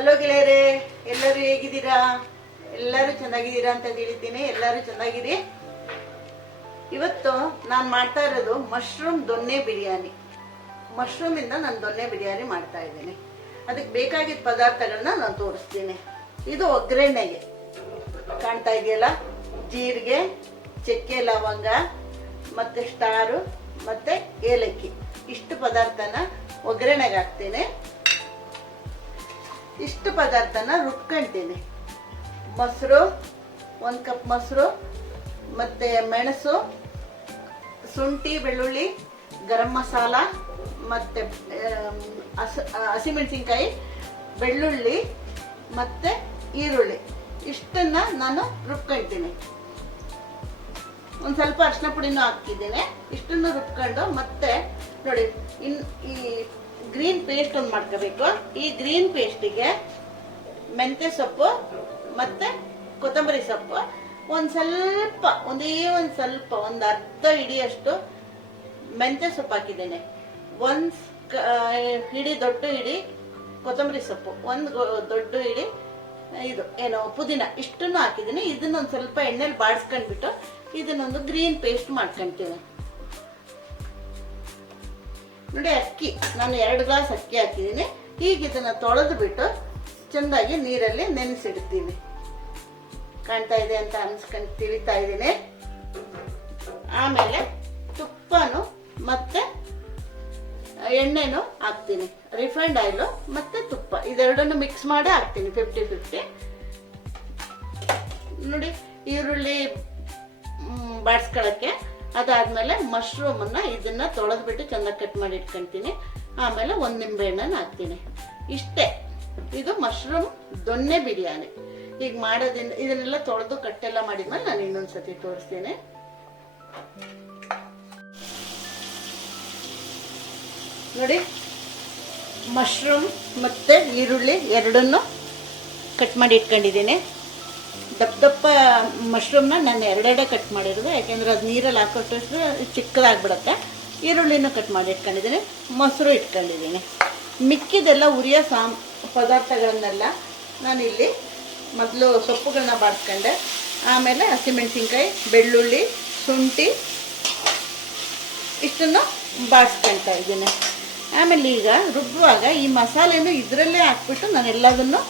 Hello ಗೆಳೆಯರೇ, ಎಲ್ಲರೂ ಹೇಗಿದ್ದೀರಾ? ಎಲ್ಲರೂ ಚೆನ್ನಾಗಿದ್ದೀರಾ ಅಂತ ತಿಳಿತೀನಿ. ಎಲ್ಲರೂ ಚೆನ್ನಾಗಿರಿ. ಇವತ್ತು ನಾನು ಮಾಡ್ತಾ ಇರೋದು ಮಶ್ರೂಮ್ ದೊನ್ನೆ ಬಿರಿಯಾನಿ. ಮಶ್ರೂಮ್ ಇಂದ ನಾನು ದೊನ್ನೆ ಬಿರಿಯಾನಿ ಮಾಡ್ತಾ ಇದ್ದೀನಿ. ಅದಕ್ಕೆ ಬೇಕಾಗಿದ್ದ ಪದಾರ್ಥಗಳನ್ನ ನಾನು ತೋರಿಸ್ತೀನಿ. ಇದು ಒಗ್ಗರಣೆಗೆ ಕಾಣ್ತಾ ಇದೆಯಲ್ಲ, ಜೀರಿಗೆ, ಚಕ್ಕೆ, ಲವಂಗ, ಮತ್ತೆ ಸ್ಟಾರು, ಮತ್ತೆ ಏಲಕ್ಕಿ, ಇಷ್ಟು ಪದಾರ್ಥನ ಒಗ್ಗರಣೆಗೆ ಹಾಕ್ತೀನಿ. ಇಷ್ಟು ಪದಾರ್ಥನ ರುಬ್ಕೊಂತೀನಿ. ಮೊಸರು, 1 ಕಪ್ ಮೊಸರು, ಮತ್ತೆ ಮೆಣಸು, ಶುಂಠಿ, ಬೆಳ್ಳುಳ್ಳಿ, ಗರಂ ಮಸಾಲ, ಮತ್ತೆ ಹಸಿಮೆಣಸಿನ್ಕಾಯಿ, ಬೆಳ್ಳುಳ್ಳಿ, ಮತ್ತೆ ಈರುಳ್ಳಿ, ಇಷ್ಟನ್ನ ನಾನು ರುಬ್ಕೊಳ್ತೀನಿ. ಒಂದು ಸ್ವಲ್ಪ ಅರಿಶಿನ ಪುಡಿನೂ ಹಾಕಿದ್ದೇನೆ. ಇಷ್ಟನ್ನು ರುಬ್ಕೊಂಡು ಮತ್ತೆ ನೋಡಿ, ಈ ಗ್ರೀನ್ ಪೇಸ್ಟ್ ಒಂದು ಮಾಡ್ಕೋಬೇಕು. ಈ ಗ್ರೀನ್ ಪೇಸ್ಟಿಗೆ ಮೆಂತ್ಯ ಸೊಪ್ಪು ಮತ್ತೆ ಕೊತ್ತಂಬರಿ ಸೊಪ್ಪು, ಒಂದೇ ಒಂದು ಸ್ವಲ್ಪ ಒಂದು ಅರ್ಧ ಹಿಡಿಯಷ್ಟು ಮೆಂತ್ಯ ಸೊಪ್ಪು ಹಾಕಿದ್ದೇನೆ. ಹಿಡಿ ದೊಡ್ಡ ಹಿಡಿ ಕೊತ್ತಂಬರಿ ಸೊಪ್ಪು, ಒಂದು ದೊಡ್ಡ ಹಿಡಿ ಇದು ಪುದೀನ, ಇಷ್ಟನ್ನು ಹಾಕಿದ್ದೀನಿ. ಇದನ್ನೊಂದು ಸ್ವಲ್ಪ ಎಣ್ಣೆಲಿ ಬಾಡಿಸ್ಕೊಂಡ್ಬಿಟ್ಟು ಇದನ್ನೊಂದು ಗ್ರೀನ್ ಪೇಸ್ಟ್ ಮಾಡ್ಕೊಂತೀನಿ. ನೋಡಿ, ಅಕ್ಕಿ ನಾನು 2 ಗ್ಲಾಸ್ ಅಕ್ಕಿ ಹಾಕಿದ್ದೀನಿ. ಈಗ ಇದನ್ನ ತೊಳೆದು ಬಿಟ್ಟು ಚೆಂದಾಗಿ ನೀರಲ್ಲಿ ನೆನೆಸಿಡ್ತೀನಿ. ಕಾಣ್ತಾ ಇದೆ ಅಂತ ಅನ್ಸ್ಕೊಂಡು ತಿಳಿತಾ ಇದ್ದೀನಿ. ಆಮೇಲೆ ತುಪ್ಪನು ಮತ್ತೆ ಎಣ್ಣೆನು ಹಾಕ್ತೀನಿ. ರಿಫೈಂಡ್ ಆಯಿಲು ಮತ್ತೆ ತುಪ್ಪ ಇದೆರಡನ್ನು ಮಿಕ್ಸ್ ಮಾಡಿ ಹಾಕ್ತೀನಿ 50-50. ನೋಡಿ, ಈರುಳ್ಳಿ ಬಾಡಿಸ್ಕೊಳ್ಳೋಕ್ಕೆ. ಅದಾದ್ಮೇಲೆ ಮಶ್ರೂಮ್ ಅನ್ನ ಇದನ್ನ ತೊಳೆದ್ಬಿಟ್ಟು ಚೆನ್ನಾಗಿ ಕಟ್ ಮಾಡಿ ಇಟ್ಕೊಂತೀನಿ. ಆಮೇಲೆ 1 ನಿಂಬೆ ಹಣ್ಣನ್ನು ಹಾಕ್ತೀನಿ. ಇಷ್ಟೇ, ಇದು ಮಶ್ರೂಮ್ ದೊನ್ನೆ ಬಿರಿಯಾನಿ. ಈಗ ಮಾಡೋದ್ರಿಂದ ಇದನ್ನೆಲ್ಲ ತೊಳೆದು ಕಟ್ಟೆಲ್ಲ ಮಾಡಿದ್ಮೇಲೆ ನಾನು ಇನ್ನೊಂದ್ಸತಿ ತೋರಿಸ್ತೀನಿ. ನೋಡಿ, ಮಶ್ರೂಮ್ ಮತ್ತೆ ಈರುಳ್ಳಿ ಎರಡನ್ನು ಕಟ್ ಮಾಡಿ ಇಟ್ಕೊಂಡಿದ್ದೀನಿ. ದಪ್ಪ ಮಶ್ರೂಮ್ನ ನಾನು 2 ಕಟ್ ಮಾಡಿರೋದು, ಯಾಕೆಂದ್ರೆ ಅದು ನೀರಲ್ಲಿ ಹಾಕೊಟ್ಟಷ್ಟು ಚಿಕ್ಕದಾಗ್ಬಿಡುತ್ತೆ. ಈರುಳ್ಳಿನೂ ಕಟ್ ಮಾಡಿ ಇಟ್ಕೊಂಡಿದ್ದೀನಿ, ಮೊಸರು ಇಟ್ಕೊಂಡಿದ್ದೀನಿ. ಮಿಕ್ಕಿದೆಲ್ಲ ಉರಿಯೋ ಪದಾರ್ಥಗಳನ್ನೆಲ್ಲ ನಾನಿಲ್ಲಿ ಮೊದಲು ಸೊಪ್ಪುಗಳನ್ನ ಬಾಡಿಸ್ಕೊಂಡೆ. ಆಮೇಲೆ ಹಸಿಮೆಣಸಿನ್ಕಾಯಿ, ಬೆಳ್ಳುಳ್ಳಿ, ಶುಂಠಿ, ಇಷ್ಟನ್ನು ಬಾಡಿಸ್ಕೊಳ್ತಾ ಇದ್ದೀನಿ. ಆಮೇಲೆ ಈಗ ರುಬ್ಬುವಾಗ ಈ ಮಸಾಲೆನೂ ಇದರಲ್ಲೇ ಹಾಕ್ಬಿಟ್ಟು ನಾನು ಎಲ್ಲದನ್ನು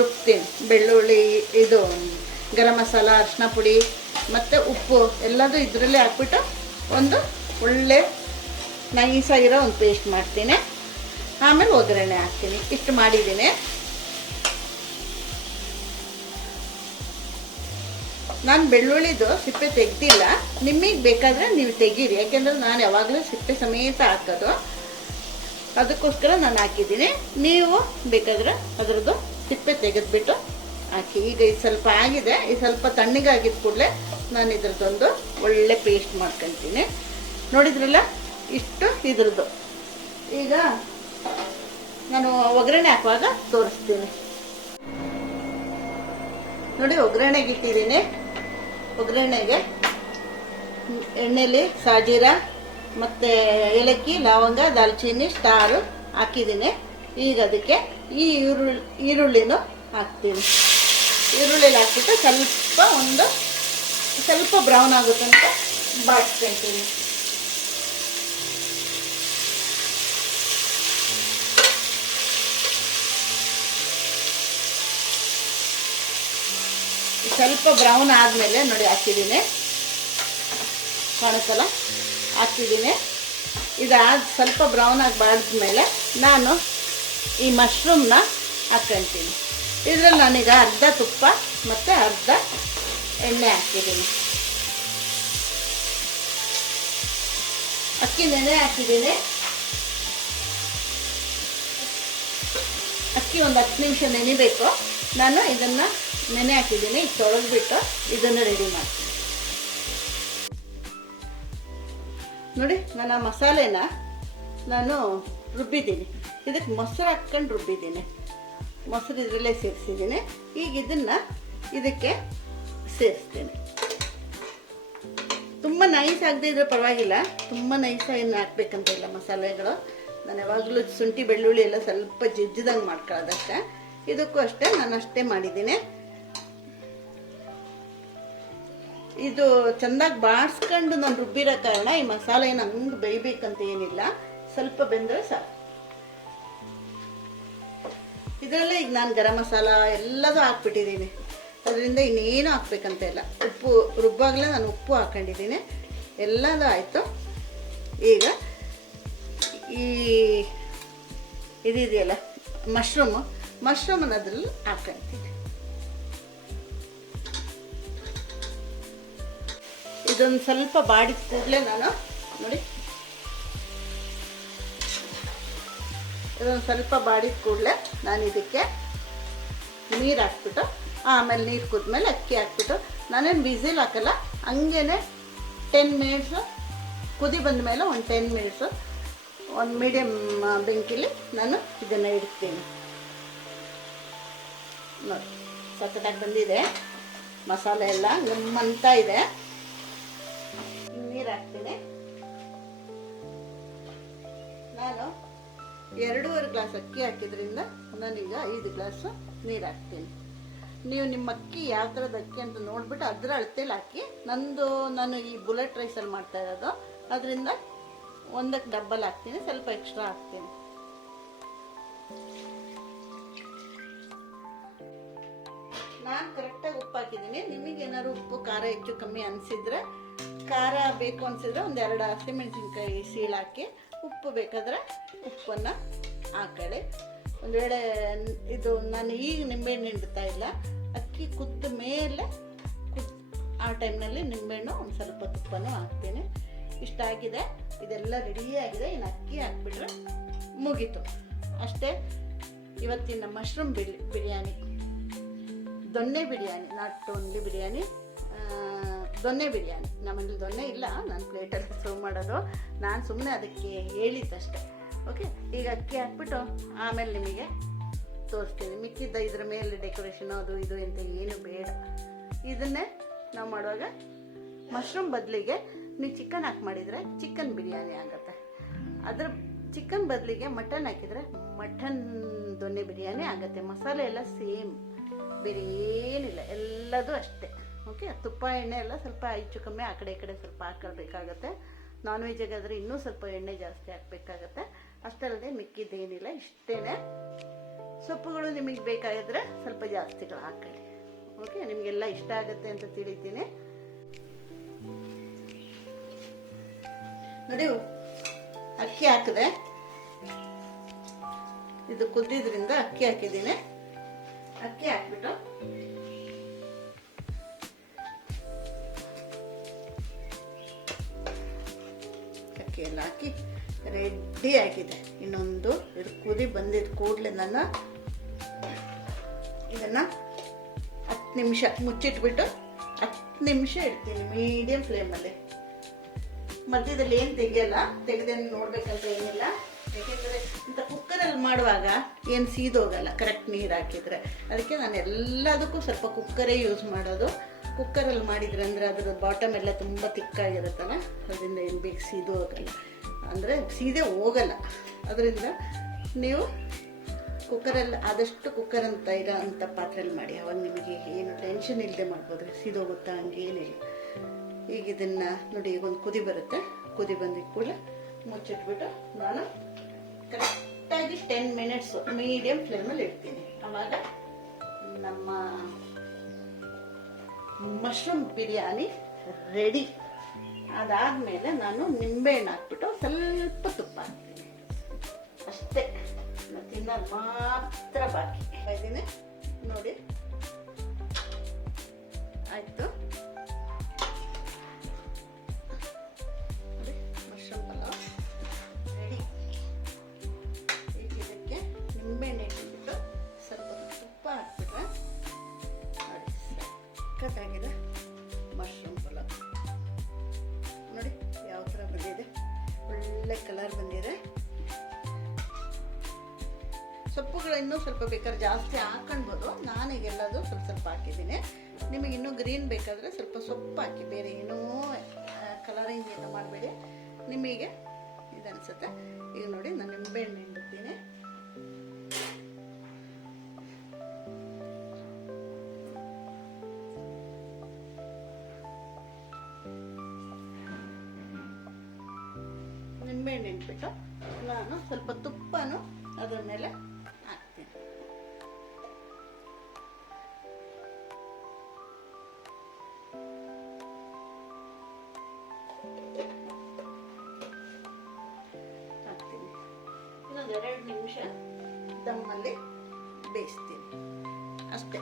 ರುಬ್ತೀನಿ. ಬೆಳ್ಳುಳ್ಳಿ, ಇದು ಗರಂ ಮಸಾಲ, ಅರಿಶಿನ ಪುಡಿ ಮತ್ತು ಉಪ್ಪು ಎಲ್ಲದೂ ಇದರಲ್ಲೇ ಹಾಕ್ಬಿಟ್ಟು ಒಂದು ಒಳ್ಳೆ ನೈಸಾಗಿರೋ ಒಂದು ಪೇಸ್ಟ್ ಮಾಡ್ತೀನಿ. ಆಮೇಲೆ ಒಗ್ಗರಣೆ ಹಾಕ್ತೀನಿ. ಇಷ್ಟು ಮಾಡಿದ್ದೀನಿ. ನಾನು ಬೆಳ್ಳುಳ್ಳಿದು ಸಿಪ್ಪೆ ತೆಗ್ದಿಲ್ಲ. ನಿಮಗೆ ಬೇಕಾದರೆ ನೀವು ತೆಗೀರಿ, ಯಾಕೆಂದರೆ ನಾನು ಯಾವಾಗಲೂ ಸಿಪ್ಪೆ ಸಮೇತ ಹಾಕೋದು. ಅದಕ್ಕೋಸ್ಕರ ನಾನು ಹಾಕಿದ್ದೀನಿ. ನೀವು ಬೇಕಾದರೆ ಅದರದ್ದು ಸಿಪ್ಪೆ ತೆಗೆದ್ಬಿಟ್ಟು ಹಾಕಿ. ಈಗ ಇದು ಸ್ವಲ್ಪ ಆಗಿದೆ. ಇದು ಸ್ವಲ್ಪ ತಣ್ಣಗಾಗಿದ್ದ ಕೂಡಲೇ ನಾನು ಇದ್ರದ್ದೊಂದು ಒಳ್ಳೆ ಪೇಸ್ಟ್ ಮಾಡ್ಕೊತೀನಿ. ನೋಡಿದ್ರಲ್ಲ, ಇಷ್ಟು ಇದ್ರದ್ದು. ಈಗ ನಾನು ಒಗ್ಗರಣೆ ಹಾಕುವಾಗ ತೋರಿಸ್ತೀನಿ. ನೋಡಿ, ಒಗ್ಗರಣೆಗೆ ಇಟ್ಟಿದ್ದೀನಿ. ಒಗ್ಗರಣೆಗೆ ಎಣ್ಣೆಲಿ ಸಾಜೀರ ಮತ್ತು ಏಲಕ್ಕಿ, ಲವಂಗ, ದಾಲ್ಚಿನ್ನಿ, ಸ್ಟಾರು ಹಾಕಿದ್ದೀನಿ. ಈಗ ಅದಕ್ಕೆ ಈ ಈರುಳ್ಳಿನೂ ಹಾಕ್ತೀನಿ. ಈರುಳ್ಳಿಲಿ ಹಾಕ್ಬಿಟ್ಟು ಸ್ವಲ್ಪ ಬ್ರೌನ್ ಆಗುತ್ತಂತ ಬಾಡಿಸ್ಕೊಳ್ತೀನಿ. ಸ್ವಲ್ಪ ಬ್ರೌನ್ ಆದಮೇಲೆ ನೋಡಿ ಹಾಕಿದ್ದೀನಿ, ಕಾಣುತ್ತಲ್ಲ, ಹಾಕಿದ್ದೀನಿ. ಇದಾದ ಸ್ವಲ್ಪ ಬ್ರೌನ್ ಆಗಿ ಬಾಡಿದ್ಮೇಲೆ ನಾನು ಈ ಮಶ್ರೂಮ್ನ ಹಾಕ್ಕೊಳ್ತೀನಿ. ಇದರಲ್ಲಿ ನಾನೀಗ ಅರ್ಧ ತುಪ್ಪ ಮತ್ತು ಅರ್ಧ ಎಣ್ಣೆ ಹಾಕಿದ್ದೀನಿ. ಅಕ್ಕಿ ನೆನೆ ಹಾಕಿದ್ದೀನಿ. ಅಕ್ಕಿ ಒಂದು 10 ನಿಮಿಷ ನೆನೆಬೇಕು. ನಾನು ಇದನ್ನು ನೆನೆ ಹಾಕಿದ್ದೀನಿ. ಈಗ ತೊಳೆದ್ಬಿಟ್ಟು ಇದನ್ನು ರೆಡಿ ಮಾಡ್ತೀನಿ. ನೋಡಿ, ನಾನು ಆ ಮಸಾಲೆನ ನಾನು ರುಬ್ಬಿದ್ದೀನಿ. ಇದಕ್ಕೆ ಮೊಸರು ಹಾಕ್ಕೊಂಡು ರುಬ್ಬಿದ್ದೀನಿ. ಮೊಸರು ಇದರಲ್ಲೇ ಸೇರಿಸಿದ್ದೀನಿ. ಈಗ ಇದನ್ನು ಇದಕ್ಕೆ ಸೇರಿಸ್ತೀನಿ. ತುಂಬ ನೈಸ್ ಆಗದೆ ಇದ್ರೆ ಪರವಾಗಿಲ್ಲ, ತುಂಬ ನೈಸಾಗಿ ಹಾಕ್ಬೇಕಂತ ಇಲ್ಲ ಮಸಾಲೆಗಳು. ನಾನು ಯಾವಾಗಲೂ ಶುಂಠಿ ಬೆಳ್ಳುಳ್ಳಿ ಎಲ್ಲ ಸ್ವಲ್ಪ ಜಜ್ಜಿದಂಗೆ ಮಾಡ್ಕೊಳ್ಳೋದಕ್ಕೆ. ಇದಕ್ಕೂ ಅಷ್ಟೇ ನಾನು ಅಷ್ಟೇ ಮಾಡಿದ್ದೀನಿ. ಇದು ಚೆಂದಾಗಿ ಬಾಡಿಸ್ಕೊಂಡು ನಾನು ರುಬ್ಬಿರೋ ಕಾರಣ ಈ ಮಸಾಲೆ ಏನು ಹಂಗೆ ಬೇಯಬೇಕಂತ ಏನಿಲ್ಲ, ಸ್ವಲ್ಪ ಬೆಂದರೆ ಸಾಕು. ಇದರಲ್ಲೇ ಈಗ ನಾನು ಗರಂ ಮಸಾಲ ಎಲ್ಲದೂ ಹಾಕ್ಬಿಟ್ಟಿದ್ದೀನಿ, ಅದರಿಂದ ಇನ್ನೇನು ಹಾಕ್ಬೇಕಂತ ಇಲ್ಲ. ಉಪ್ಪು ರುಬ್ಬಾಗಲೇ ನಾನು ಉಪ್ಪು ಹಾಕ್ಕೊಂಡಿದ್ದೀನಿ, ಎಲ್ಲದೂ ಆಯಿತು. ಈಗ ಈ ಇದೆಯಲ್ಲ ಮಶ್ರೂಮನ್ನು ಅದ್ರಲ್ಲಿ ಹಾಕ್ಕೊಂತೀನಿ. ಇದೊಂದು ಸ್ವಲ್ಪ ಬಾಡಿದ ಕೂಡಲೇ ನಾನು ನೋಡಿ, ಇದೊಂದು ಸ್ವಲ್ಪ ಬಾಡಿದ ಕೂಡಲೇ ನಾನು ಇದಕ್ಕೆ ನೀರು ಹಾಕ್ಬಿಟ್ಟು, ಆಮೇಲೆ ನೀರು ಕುದ್ಮೇಲೆ ಅಕ್ಕಿ ಹಾಕ್ಬಿಟ್ಟು, ನಾನೇನು ಬಿಸಿಲ್ ಹಾಕಲ್ಲ, ಹಂಗೇನೆ 10 ಮಿನಿಟ್ಸು ಕುದಿ ಬಂದ ಮೇಲೆ ಒಂದು 10 ಮಿನಿಟ್ಸು ಒಂದು ಮೀಡಿಯಮ್ ಬೆಂಕಿಲಿ ನಾನು ಇದನ್ನು ಇಡ್ತೀನಿ. ನೋಡಿ ಸಖತ್ತಾಗಿ ಬಂದಿದೆ, ಮಸಾಲೆ ಎಲ್ಲ ಗಮ್ಮಂತ ಇದೆ. ನೀರು ಹಾಕ್ತೀನಿ. ನಾನು 2.5 ಗ್ಲಾಸ್ ಅಕ್ಕಿ ಹಾಕಿದ್ರಿಂದ ನಾನೀಗ 5 ಗ್ಲಾಸು ನೀರು ಹಾಕ್ತೀನಿ. ನೀವು ನಿಮ್ಮ ಅಕ್ಕಿ ಯಾವ ಥರದ ಅಕ್ಕಿ ಅಂತ ನೋಡಿಬಿಟ್ಟು ಅದರ ಅಳತೆಲಿ ಹಾಕಿ. ನಾನು ಈ ಬುಲೆಟ್ ರೈಸಲ್ಲಿ ಮಾಡ್ತಾ ಇರೋದು, ಅದರಿಂದ 1ಕ್ಕೆ ಡಬ್ಬಲ್ ಹಾಕ್ತೀನಿ, ಸ್ವಲ್ಪ ಎಕ್ಸ್ಟ್ರಾ ಹಾಕ್ತೀನಿ. ನಾನು ಕರೆಕ್ಟಾಗಿ ಉಪ್ಪು ಹಾಕಿದ್ದೀನಿ. ನಿಮಗೇನಾದ್ರು ಉಪ್ಪು ಖಾರ ಹೆಚ್ಚು ಕಮ್ಮಿ ಅನಿಸಿದ್ರೆ, ಖಾರ ಬೇಕು ಅನಿಸಿದ್ರೆ 1-2 ಹಸಿಮೆಣಸಿನ್ಕಾಯಿ ಸೀಳಾಕಿ, ಉಪ್ಪು ಬೇಕಾದ್ರೆ ಉಪ್ಪನ್ನು ಹಾಕೊಳ್ಳಿ. ಒಂದು ವೇಳೆ ಇದು ನಾನು ಈಗ ನಿಂಬೆಹಣ್ಣು ಹಿಂಡ್ತಾ ಇಲ್ಲ, ಅಕ್ಕಿ ಕುದ್ದ ಮೇಲೆ ಆ ಟೈಮ್ನಲ್ಲಿ ನಿಂಬೆಹಣ್ಣು ಒಂದು ಸ್ವಲ್ಪ ತುಪ್ಪನೂ ಹಾಕ್ತೀನಿ. ಇಷ್ಟ ಆಗಿದೆ, ಇದೆಲ್ಲ ರೆಡಿಯಾಗಿದೆ. ಇನ್ನು ಅಕ್ಕಿ ಹಾಕ್ಬಿಟ್ರೆ ಮುಗೀತು ಅಷ್ಟೇ. ಇವತ್ತಿನ ಮಶ್ರೂಮ್ ಬಿರಿಯಾನಿ, ದೊನ್ನೆ ಬಿರಿಯಾನಿ, ನಾಟ್ ಓನ್ಲಿ ಬಿರಿಯಾನಿ, ದೊನ್ನೆ ಬಿರಿಯಾನಿ. ನಮ್ಮಲ್ಲಿ ದೊನ್ನೆ ಇಲ್ಲ, ನಾನು ಪ್ಲೇಟಲ್ಲಿ ಸರ್ವ್ ಮಾಡೋದು, ನಾನು ಸುಮ್ಮನೆ ಅದಕ್ಕೆ ಹೇಳಿದ್ದಷ್ಟೇ. ಓಕೆ, ಈಗ ಅಕ್ಕಿ ಹಾಕ್ಬಿಟ್ಟು ಆಮೇಲೆ ನಿಮಗೆ ತೋರಿಸ್ತೀನಿ. ಮಿಕ್ಕಿದ್ದ ಇದ್ರ ಮೇಲೆ ಡೆಕೋರೇಷನ್ ಅದು ಇದು ಅಂತ ಏನು ಬೇಡ. ಇದನ್ನೇ ನಾವು ಮಾಡುವಾಗ ಮಶ್ರೂಮ್ ಬದಲಿಗೆ ನೀವು ಚಿಕನ್ ಹಾಕಿ ಮಾಡಿದರೆ ಚಿಕನ್ ಬಿರಿಯಾನಿ ಆಗುತ್ತೆ. ಅದ್ರ ಚಿಕನ್ ಬದಲಿಗೆ ಮಟನ್ ಹಾಕಿದರೆ ಮಟನ್ ದೊನ್ನೆ ಬಿರಿಯಾನಿ ಆಗುತ್ತೆ. ಮಸಾಲೆ ಎಲ್ಲ ಸೇಮ್, ಬೇರೆ ಏನಿಲ್ಲ, ಎಲ್ಲದೂ ಅಷ್ಟೇ. ಓಕೆ, ತುಪ್ಪ ಎಣ್ಣೆ ಎಲ್ಲ ಸ್ವಲ್ಪ ಹೆಚ್ಚು ಕಮ್ಮಿ ಆ ಕಡೆ ಈ ಕಡೆ ಸ್ವಲ್ಪ ಹಾಕೊಳ್ಬೇಕಾಗತ್ತೆ. ನಾನ್ ವೆಜ್ಜಾಗಾದರೆ ಇನ್ನೂ ಸ್ವಲ್ಪ ಎಣ್ಣೆ ಜಾಸ್ತಿ ಹಾಕಬೇಕಾಗತ್ತೆ. ಅಷ್ಟಲ್ಲದೆ ಮಿಕ್ಕಿದ್ದೇನಿಲ್ಲ, ಇಷ್ಟೇ. ಸೊಪ್ಪುಗಳು ನಿಮಗೆ ಬೇಕಾಗಿದ್ರೆ ಸ್ವಲ್ಪ ಜಾಸ್ತಿಗಳು ಹಾಕೊಳ್ಳಿ. ಓಕೆ, ನಿಮಗೆಲ್ಲ ಇಷ್ಟ ಆಗುತ್ತೆ ಅಂತ ತಿಳಿತೀನಿ. ನೋಡಿ, ಅಕ್ಕಿ ಹಾಕಿದೆ, ಇದು ಕುದ್ದಿದ್ರಿಂದ ಅಕ್ಕಿ ಹಾಕಿದ್ದೀನಿ. ಅಕ್ಕಿ ಹಾಕ್ಬಿಟ್ಟು ಅಕ್ಕಿ ಎಲ್ಲ ಹಾಕಿ ರೆಡಿ ಆಗಿದೆ. ಇನ್ನೊಂದು ಇದು ಕುದಿ ಬಂದಿದ್ದ ಕೂಡಲೇ ನಾನು ಇದನ್ನು 10 ನಿಮಿಷ ಮುಚ್ಚಿಟ್ಬಿಟ್ಟು 10 ನಿಮಿಷ ಇಡ್ತೀನಿ ಮೀಡಿಯಂ ಫ್ಲೇಮಲ್ಲಿ. ಮಧ್ಯದಲ್ಲಿ ಏನು ತೆಗಿಯಲ್ಲ, ತೆಗೆದೇನು ನೋಡ್ಬೇಕಂತ ಏನಿಲ್ಲ. ಯಾಕೆಂದರೆ ಇಂಥ ಕುಕ್ಕರಲ್ಲಿ ಮಾಡುವಾಗ ಏನು ಸೀದೋಗಲ್ಲ ಕರೆಕ್ಟ್ ನೀರು ಹಾಕಿದರೆ. ಅದಕ್ಕೆ ನಾನು ಎಲ್ಲದಕ್ಕೂ ಸ್ವಲ್ಪ ಕುಕ್ಕರೇ ಯೂಸ್ ಮಾಡೋದು. ಕುಕ್ಕರಲ್ಲಿ ಮಾಡಿದರೆ ಅಂದರೆ ಅದರ ಬಾಟಮ್ ಎಲ್ಲ ತುಂಬ ತಿಕ್ಕಾಗಿರುತ್ತಲ್ಲ, ಅದರಿಂದ ಏನು ಬೇಕು ಸೀದೂ ಹೋಗಲ್ಲ, ಅಂದರೆ ಸೀದೆ ಹೋಗಲ್ಲ. ಅದರಿಂದ ನೀವು ಕುಕ್ಕರಲ್ಲಿ ಆದಷ್ಟು ಕುಕ್ಕರ್ ಅಂತ ಇರೋ ಅಂಥ ಪಾತ್ರೆಯಲ್ಲಿ ಮಾಡಿ, ಅವಾಗ ನಿಮಗೆ ಏನು ಟೆನ್ಷನ್ ಇಲ್ಲದೆ ಮಾಡ್ಬೋದು. ಸೀದೋಗುತ್ತಾ ಹಂಗೇನಿಲ್ಲ. ಈಗ ಇದನ್ನು ನೋಡಿ, ಈಗ ಒಂದು ಕುದಿ ಬರುತ್ತೆ. ಕುದಿ ಬಂದಿದ್ದ ಕೂಡಲೇ ಮುಚ್ಚಿಟ್ಬಿಟ್ಟು ನಾನು ಕರೆಕ್ಟಾಗಿ 10 ಮಿನಿಟ್ಸು ಮೀಡಿಯಂ ಫ್ಲೇಮಲ್ಲಿ ಇಡ್ತೀನಿ. ಆವಾಗ ನಮ್ಮ ಮಶ್ರೂಮ್ ಬಿರಿಯಾನಿ ರೆಡಿ. ಅದಾದಮೇಲೆ ನಾನು ನಿಂಬೆಹಣ್ಣು ಹಾಕ್ಬಿಟ್ಟು ಸ್ವಲ್ಪ ತುಪ್ಪ ಹಾಕ್ತೀನಿ ಅಷ್ಟೇ. ತಿನ್ನೋದು ಮಾತ್ರ ಬಾಕಿ ಇದ್ದೀನಿ. ನೋಡಿ ಆಯಿತು, ಮಶ್ರೂಮ್ ಪಲಾವ್ ರೆಡಿ. ಈಗ ಇದಕ್ಕೆ ನಿಂಬೆಹಣ್ಣು ಇಟ್ಬಿಟ್ಟು ಸ್ವಲ್ಪ ತುಪ್ಪ ಹಾಕ್ಬಿಟ್ರೆ ನೋಡಿ ಸಖತ್ತಾಗಿದೆ ಮಶ್ರೂಮ್ ಪಲಾವ್. ನೋಡಿ ಯಾವ ಥರ ಬಂದಿದೆ, ಒಳ್ಳೆ ಕಲರ್ ಬಂದಿದೆ. ಸೊಪ್ಪುಗಳು ಇನ್ನೂ ಸ್ವಲ್ಪ ಬೇಕಾದ್ರೆ ಜಾಸ್ತಿ ಹಾಕೊಳ್ಬೋದು. ನಾನೀಗೆಲ್ಲದು ಸ್ವಲ್ಪ ಸ್ವಲ್ಪ ಹಾಕಿದ್ದೀನಿ. ನಿಮಗೆ ಇನ್ನೂ ಗ್ರೀನ್ ಬೇಕಾದರೆ ಸ್ವಲ್ಪ ಸೊಪ್ಪು ಹಾಕಿ, ಬೇರೆ ಏನೂ ಕಲರಿಂಗ್ ಏನು ಮಾಡಬೇಡಿ. ನಿಮಗೆ ಇದನ್ಸುತ್ತೆ. ಈಗ ನೋಡಿ, ನಾನು ನಿಂಬೆಹಣ್ಣು ಹಿಂಡ್ತೀನಿ. ನಿಂಬೆಹಣ್ಣು ಇಟ್ಬಿಟ್ಟು ನಾನು ಸ್ವಲ್ಪ ತುಪ್ಪನೂ ಅದರ ಮೇಲೆ ಹಾಕ್ತೀನಿ. ಇನ್ನೊಂದು 2 ನಿಮಿಷ ದಮ್ಮಲ್ಲಿ ಬೇಯಿಸ್ತೀನಿ ಅಷ್ಟೇ.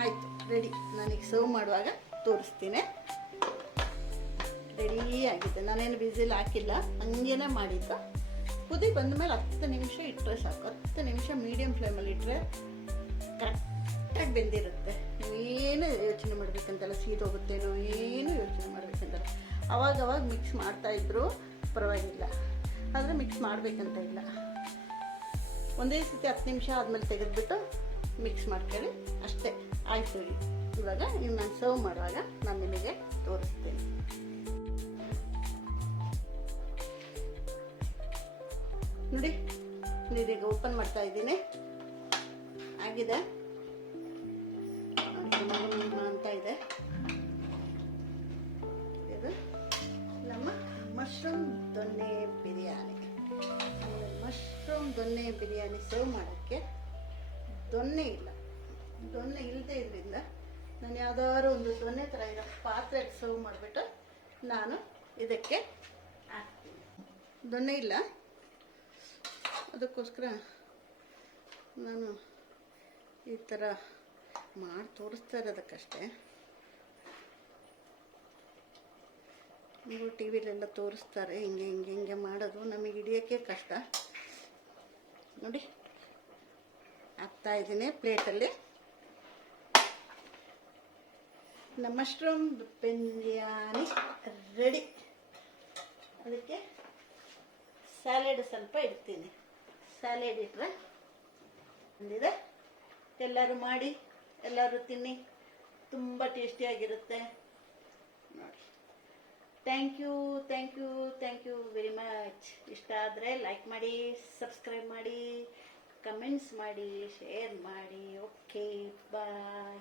ಆಯಿತು, ರೆಡಿ. ನಾನೀಗ ಸರ್ವ್ ಮಾಡುವಾಗ ತೋರಿಸ್ತೀನಿ. ರೆಡಿ ಆಗಿದೆ. ನಾನೇನು ಬಿಸಿಲ್ ಹಾಕಿಲ್ಲ, ಹಂಗೇನೆ ಮಾಡಿದ್ದು. ಕುದಿ ಬಂದಮೇಲೆ 10 ನಿಮಿಷ ಇಟ್ಟರೆ ಸಾಕು. 10 ನಿಮಿಷ ಮೀಡಿಯಮ್ ಫ್ಲೇಮಲ್ಲಿ ಇಟ್ಟರೆ ಕರೆಕ್ಟಾಗಿ ಬೆಂದಿರುತ್ತೆ. ಏನು ಯೋಚನೆ ಮಾಡಬೇಕಂತಲ್ಲ, ಸೀದೋಗುತ್ತೇನೋ ಏನು ಯೋಚನೆ ಮಾಡಬೇಕಂತಲ್ಲ. ಅವಾಗವಾಗ ಮಿಕ್ಸ್ ಮಾಡ್ತಾಯಿದ್ರು ಪರವಾಗಿಲ್ಲ, ಆದರೆ ಮಿಕ್ಸ್ ಮಾಡಬೇಕಂತ ಇಲ್ಲ. ಒಂದೇ ಸತಿ 10 ನಿಮಿಷ ಆದಮೇಲೆ ತೆಗೆದುಬಿಟ್ಟು ಮಿಕ್ಸ್ ಮಾಡ್ಕೊಳ್ಳಿ ಅಷ್ಟೇ. ಆಯಿತು. ಇವಾಗ ಇನ್ನು ನಾನು ಸರ್ವ್ ಮಾಡುವಾಗ ನಾನು ನಿಮಗೆ ತೋರಿಸ್ತೀನಿ. ನೋಡಿ, ನೀರೀಗ ಓಪನ್ ಮಾಡ್ತಾ ಇದ್ದೀನಿ. ಆಗಿದೆ ಅಂತ ಇದೆ. ಇದು ನಮ್ಮ ಮಶ್ರೂಮ್ ದೊನ್ನೆ ಬಿರಿಯಾನಿ. ಮಶ್ರೂಮ್ ದೊನ್ನೆ ಬಿರಿಯಾನಿ ಸರ್ವ್ ಮಾಡೋಕ್ಕೆ ದೊನ್ನೆ ಇಲ್ಲ. ದೊನ್ನೆ ಇಲ್ಲದೆ ಇದ್ರಿಂದ ನಾನು ಯಾವ್ದಾದ್ರು ಒಂದು ದೊನ್ನೆ ಥರ ಇರೋ ಪಾತ್ರೆಗೆ ಸರ್ವ್ ಮಾಡಿಬಿಟ್ಟು ನಾನು ಇದಕ್ಕೆ ಹಾಕ್ತೀನಿ. ದೊನ್ನೆ ಇಲ್ಲ, ಅದಕ್ಕೋಸ್ಕರ ನಾನು ಈ ಥರ ಮಾಡಿ ತೋರಿಸ್ತಾ ಇರೋದಕ್ಕಷ್ಟೇ. ನೀವು ಟಿ ವಿಲೆಲ್ಲ ತೋರಿಸ್ತಾರೆ ಹಿಂಗೆ ಹಿಂಗೆ ಹಿಂಗೆ ಮಾಡೋದು, ನಮಗೆ ಹಿಡಿಯೋಕ್ಕೆ ಕಷ್ಟ. ನೋಡಿ, ಹಾಕ್ತಾ ಇದ್ದೀನಿ ಪ್ಲೇಟಲ್ಲಿ. ನಮ್ಮ ಮಶ್ರೂಮ್ ಬಿರಿಯಾನಿ ರೆಡಿ. ಅದಕ್ಕೆ ಸ್ಯಾಲೆಡ್ ಸ್ವಲ್ಪ ಇಡ್ತೀನಿ. ಸ್ಯಾಲೆಡ್ ಇಟ್ಟರೆ ಬಂದಿದೆ. ಎಲ್ಲರೂ ಮಾಡಿ, ಎಲ್ಲರೂ ತಿನ್ನಿ, ತುಂಬ ಟೇಸ್ಟಿಯಾಗಿರುತ್ತೆ ನೋಡಿ. Thank you thank you thank you very much. ಇಷ್ಟ ಆದರೆ ಲೈಕ್ ಮಾಡಿ, ಸಬ್ಸ್ಕ್ರೈಬ್ ಮಾಡಿ, ಕಮೆಂಟ್ಸ್ ಮಾಡಿ, ಶೇರ್ ಮಾಡಿ. ಓಕೆ, ಬಾಯ್.